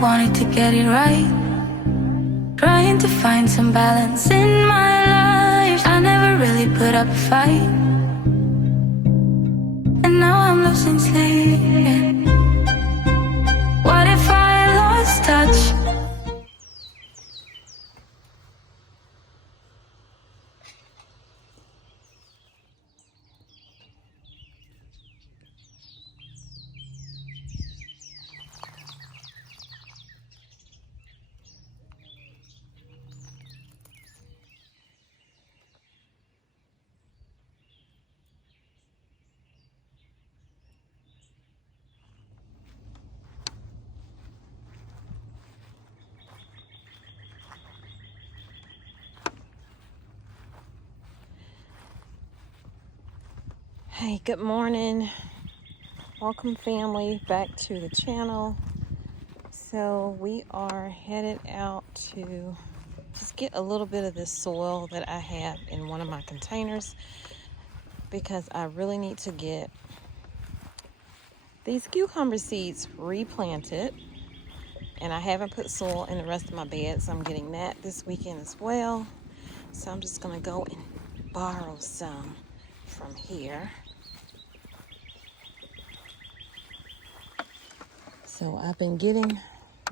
wanted to get it right, trying to find some balance in my life. I never really put up a fight, and now I'm losing sleep. What if I lost touch? Hey, good morning. Welcome, family, back to the channel. So we are headed out to just get a little bit of this soil that I have in one of my containers, because I really need to get these cucumber seeds replanted, and I haven't put soil in the rest of my bed, so I'm getting that this weekend as well. So I'm just gonna go and borrow some from here. So I've been getting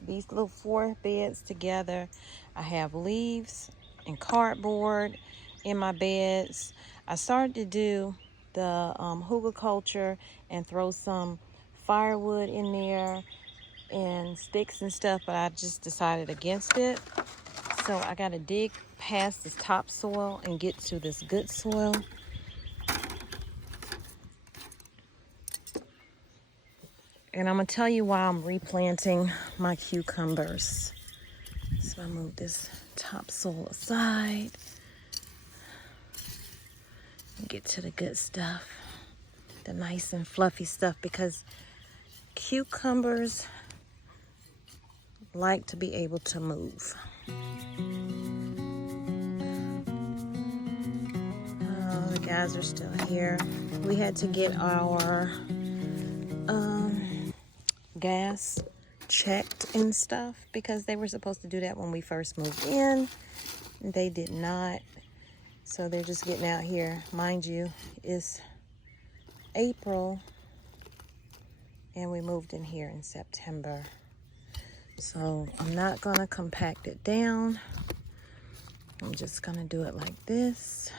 these little 4 beds together. I have leaves and cardboard in my beds. I started to do the hugelkultur and throw some firewood in there and sticks and stuff, but I just decided against it. So I got to dig past this topsoil and get to this good soil. And I'm going to tell you why I'm replanting my cucumbers. So I move this topsoil aside and get to the good stuff, the nice and fluffy stuff, because cucumbers like to be able to move. Oh, the guys are still here. We had to get our gas checked and stuff, because they were supposed to do that when we first moved in. They did not. So they're just getting out here. Mind you, it's April and we moved in here in September. So I'm not gonna compact it down. I'm just gonna do it like this.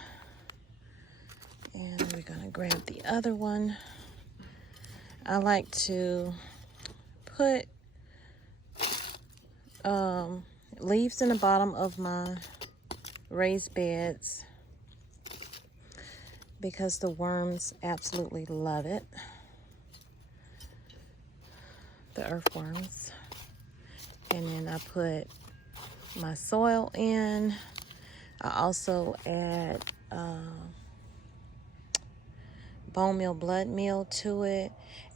And we're gonna grab the other one. I like to put leaves in the bottom of my raised beds because the worms absolutely love it. The earthworms. And then I put my soil in. I also add bone meal, blood meal to it,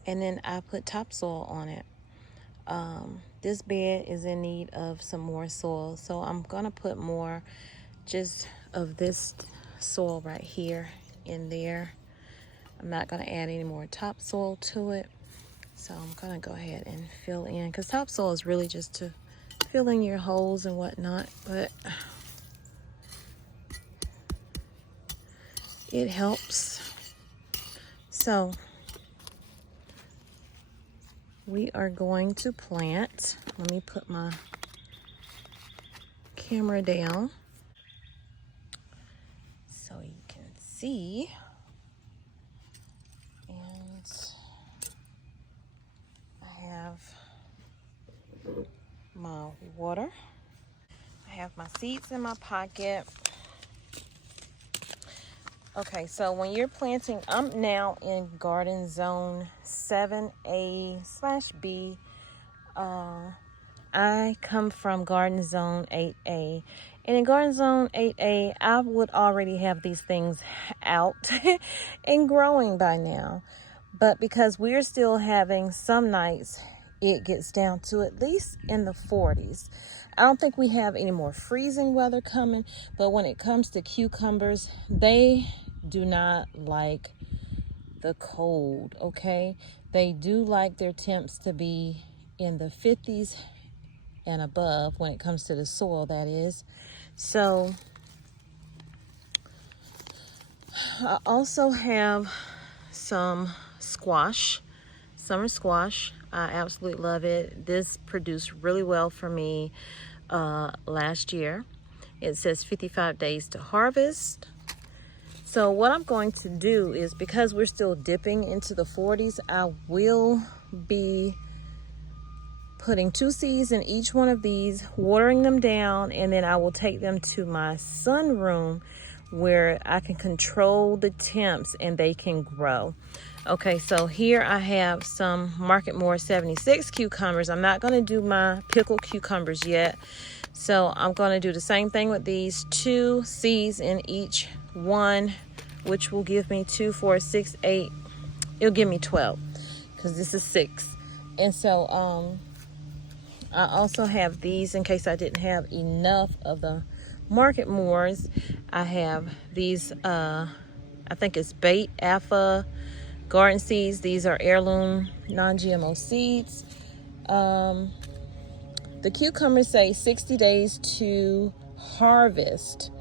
and then I put topsoil on it. This bed is in need of some more soil, so I'm gonna put more just of this soil right here in there. I'm not gonna add any more topsoil to it, so I'm gonna go ahead and fill in, because topsoil is really just to fill in your holes and whatnot, but it helps. So we are going to plant. Let me put my camera down so you can see. And I have my water. I have my seeds in my pocket. Okay, so when you're planting, I'm now in garden zone 7A/B. I come from garden zone 8A. And in garden zone 8A, I would already have these things out and growing by now. But because we're still having some nights, it gets down to at least in the 40s. I don't think we have any more freezing weather coming, but when it comes to cucumbers, they do not like the cold, okay? They do like their temps to be in the 50s and above when it comes to the soil, that is. So I also have some squash, summer squash. I absolutely love it. This produced really well for me last year. It says 55 days to harvest. So what I'm going to do is, because we're still dipping into the 40s, I will be putting 2 seeds in each one of these, watering them down, and then I will take them to my sunroom where I can control the temps and they can grow. Okay, so here I have some Market More 76 cucumbers. I'm not going to do my pickled cucumbers yet. So I'm going to do the same thing with these, 2 seeds in each one, which will give me 2, 4, 6, 8. It'll give me 12 because this is 6. And so I also have these in case I didn't have enough of the Market Moors. I have these, I think it's Bait Alpha garden seeds. These are heirloom non-GMO seeds. The cucumbers say 60 days to harvest,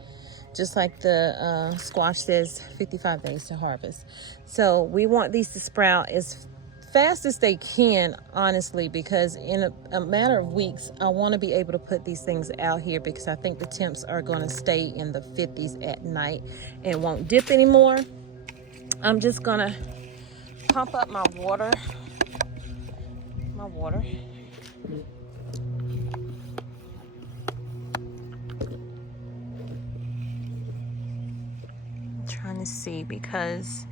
just like the squash says 55 days to harvest. So we want these to sprout as fast as they can, honestly, because in a matter of weeks, I want to be able to put these things out here because I think the temps are going to stay in the 50s at night and won't dip anymore. I'm just going to pump up my water. Trying to see because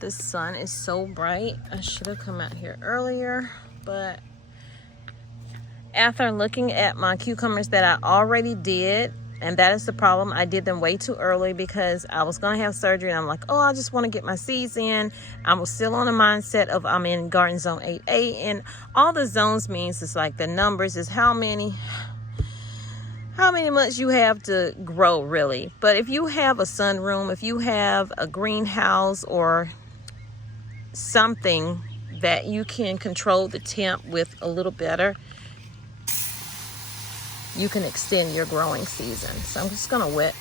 the sun is so bright. I should have come out here earlier, but after looking at my cucumbers that I already did, and that is the problem, I did them way too early because I was going to have surgery and I'm like, oh, I just want to get my seeds in. I was still on the mindset of I'm in garden zone 8A, and all the zones means is like the numbers is how many months you have to grow, really. But if you have a sunroom, if you have a greenhouse or something that you can control the temp with a little better, you can extend your growing season. So I'm just gonna wet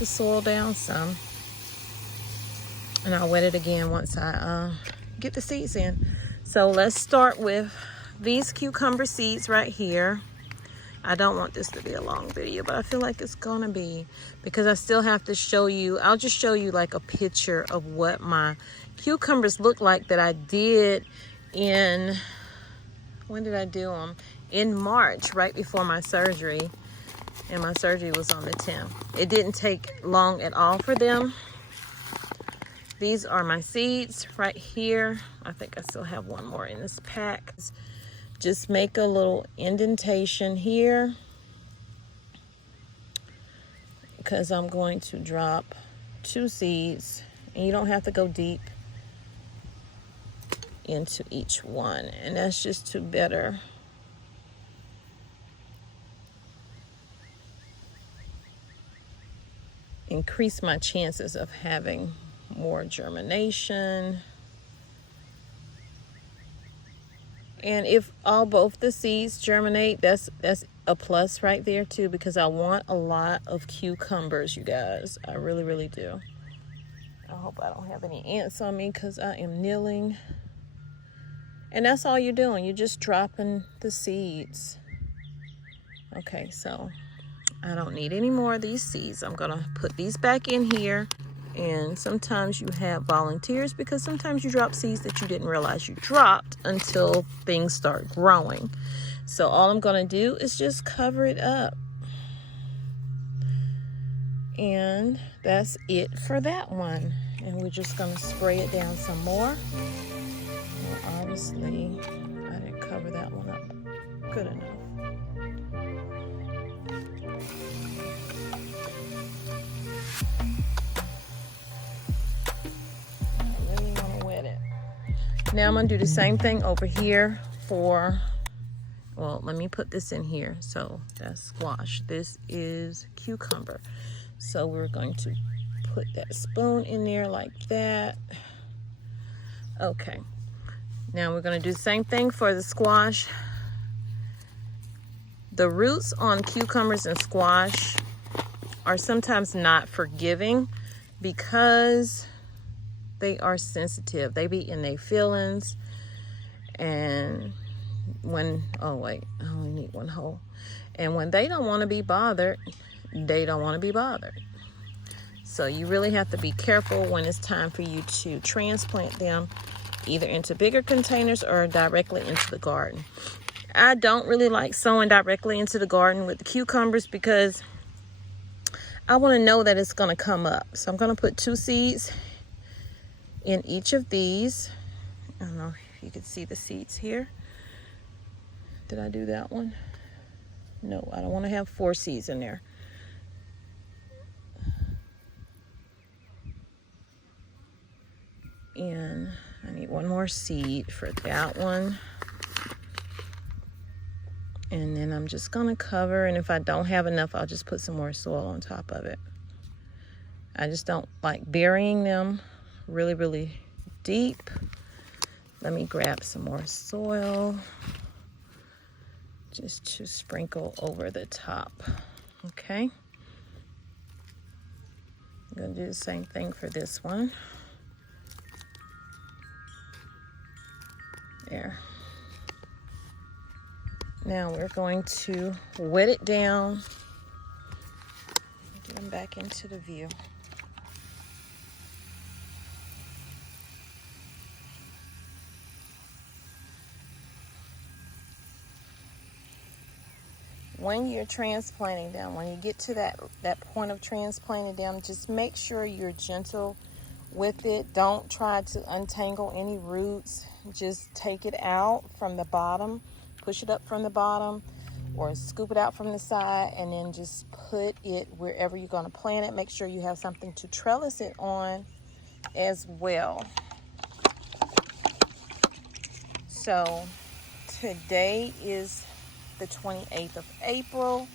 the soil down some, and I'll wet it again once I get the seeds in. So let's start with these cucumber seeds right here. I don't want this to be a long video, but I feel like it's gonna be because I still have to show you. I'll just show you like a picture of what my cucumbers look like that I did in, when did I do them? In March, right before my surgery, and my surgery was on the 10th. It didn't take long at all for them. These are my seeds right here. I think I still have one more in this pack. Just make a little indentation here because I'm going to drop 2 seeds, and you don't have to go deep into each one, and that's just to better increase my chances of having more germination. And if both the seeds germinate, that's a plus right there too, because I want a lot of cucumbers, you guys. I really, really do. I hope I don't have any ants on me because I am kneeling. And that's all you're doing. You're just dropping the seeds. Okay, so I don't need any more of these seeds. I'm gonna put these back in here. And sometimes you have volunteers because sometimes you drop seeds that you didn't realize you dropped until things start growing. So all I'm going to do is just cover it up. And that's it for that one. And we're just going to spray it down some more. Well, obviously, I didn't cover that one up good enough. Now I'm going to do the same thing over here for, well, let me put this in here. So that's squash. This is cucumber. So we're going to put that spoon in there like that. Okay. Now we're going to do the same thing for the squash. The roots on cucumbers and squash are sometimes not forgiving because they are sensitive. They be in their feelings, and when, oh wait, I only need one hole. And when they don't want to be bothered, they don't want to be bothered. So you really have to be careful when it's time for you to transplant them, either into bigger containers or directly into the garden. I don't really like sowing directly into the garden with the cucumbers because I want to know that it's going to come up. So I'm going to put 2 seeds in each of these. I don't know if you can see the seeds here. Did I do that one? No, I don't want to have 4 seeds in there. And I need 1 more seed for that one. And then I'm just going to cover, and if I don't have enough, I'll just put some more soil on top of it. I just don't like burying them really, really deep. Let me grab some more soil just to sprinkle over the top. Okay. I'm going to do the same thing for this one. There. Now we're going to wet it down. Get them back into the view. When you're transplanting them, when you get to that point of transplanting them, just make sure you're gentle with it. Don't try to untangle any roots. Just take it out from the bottom, push it up from the bottom, or scoop it out from the side, and then just put it wherever you're going to plant it. Make sure you have something to trellis it on as well. So today is the 28th of April,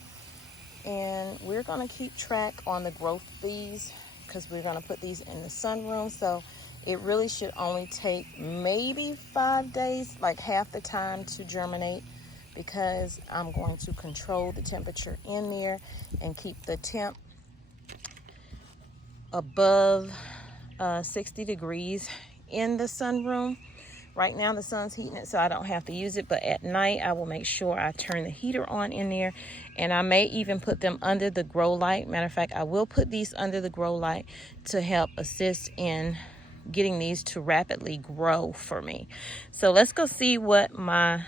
and we're going to keep track on the growth of these because we're going to put these in the sunroom. So it really should only take maybe 5 days, like half the time, to germinate, because I'm going to control the temperature in there and keep the temp above 60 degrees in the sunroom. Right now the sun's heating it, so I don't have to use it, but at night I will make sure I turn the heater on in there, and I may even put them under the grow light. Matter of fact, I will put these under the grow light to help assist in getting these to rapidly grow for me. So let's go see what my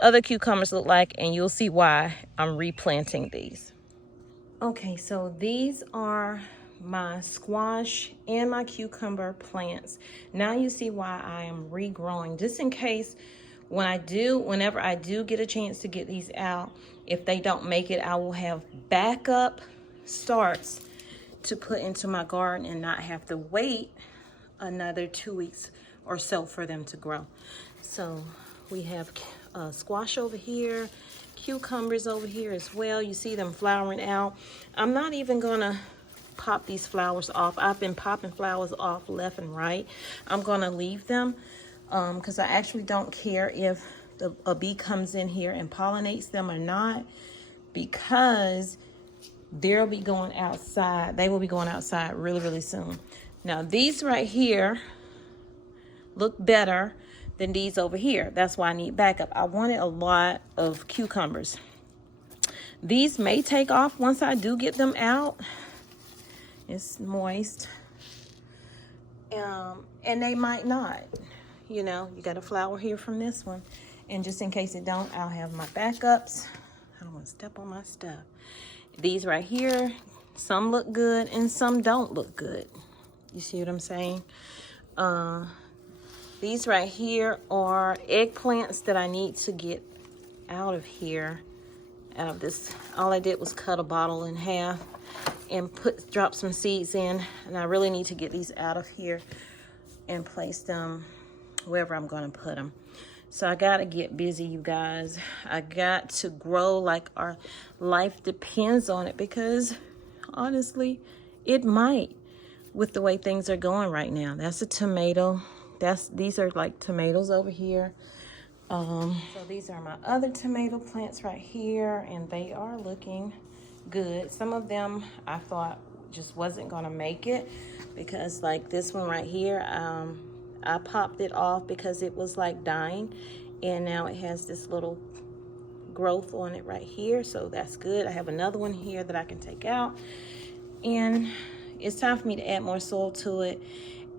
other cucumbers look like, and you'll see why I'm replanting these. Okay, so these are my squash and my cucumber plants. Now you see why I am regrowing, just in case whenever I do get a chance to get these out, if they don't make it, I will have backup starts to put into my garden and not have to wait another 2 weeks or so for them to grow. So we have squash over here, cucumbers over here as well. You see them flowering out. I'm not even gonna pop these flowers off. I've been popping flowers off left and right. I'm gonna leave them because I actually don't care if a bee comes in here and pollinates them or not, because they'll be going outside. They will be going outside really, really soon. Now these right here look better than these over here. That's why I need backup. I wanted a lot of cucumbers. These may take off once I do get them out. It's moist. And they might not. You know, you got a flower here from this one. And just in case it don't, I'll have my backups. I don't want to step on my stuff. These right here, some look good and some don't look good. You see what I'm saying? These right here are eggplants that I need to get out of here, out of this. All I did was cut a bottle in half and drop some seeds in, and I really need to get these out of here and place them wherever I'm going to put them. So I got to get busy, you guys. I got to grow like our life depends on it, because honestly, it might, with the way things are going right now. That's a tomato. These are like tomatoes over here. So these are my other tomato plants right here, and they are looking good. Some of them I thought just wasn't gonna make it, because like this one right here, I popped it off because it was like dying, and now it has this little growth on it right here, so that's good. I have another one here that I can take out, and it's time for me to add more soil to it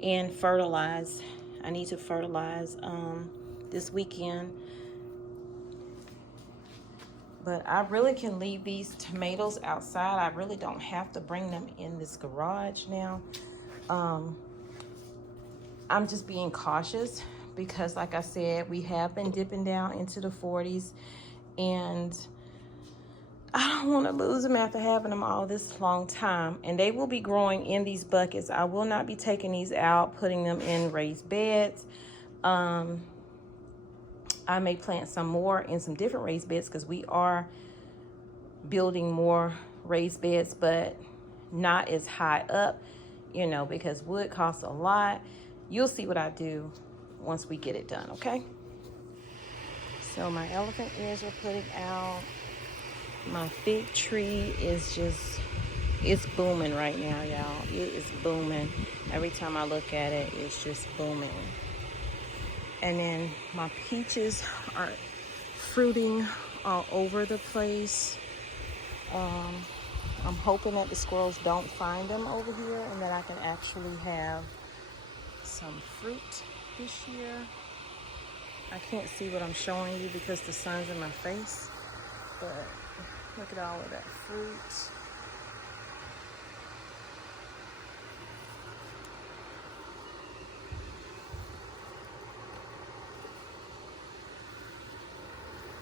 and fertilize. I need to fertilize this weekend. But I really can leave these tomatoes outside. I really don't have to bring them in this garage now. I'm just being cautious because, like I said, we have been dipping down into the 40s, and I don't want to lose them after having them all this long time. And they will be growing in these buckets. I will not be taking these out, putting them in raised beds. I may plant some more in some different raised beds because we are building more raised beds, but not as high up, you know, because wood costs a lot. You'll see what I do once we get it done, okay? So my elephant ears are putting out. My fig tree is just, it's booming right now, y'all. It is booming. Every time I look at it, it's just booming. And then my peaches are fruiting all over the place. I'm hoping that the squirrels don't find them over here and that I can actually have some fruit this year. I can't see what I'm showing you because the sun's in my face, but look at all of that fruit.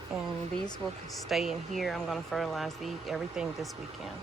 And these will stay in here. I'm gonna fertilize everything this weekend.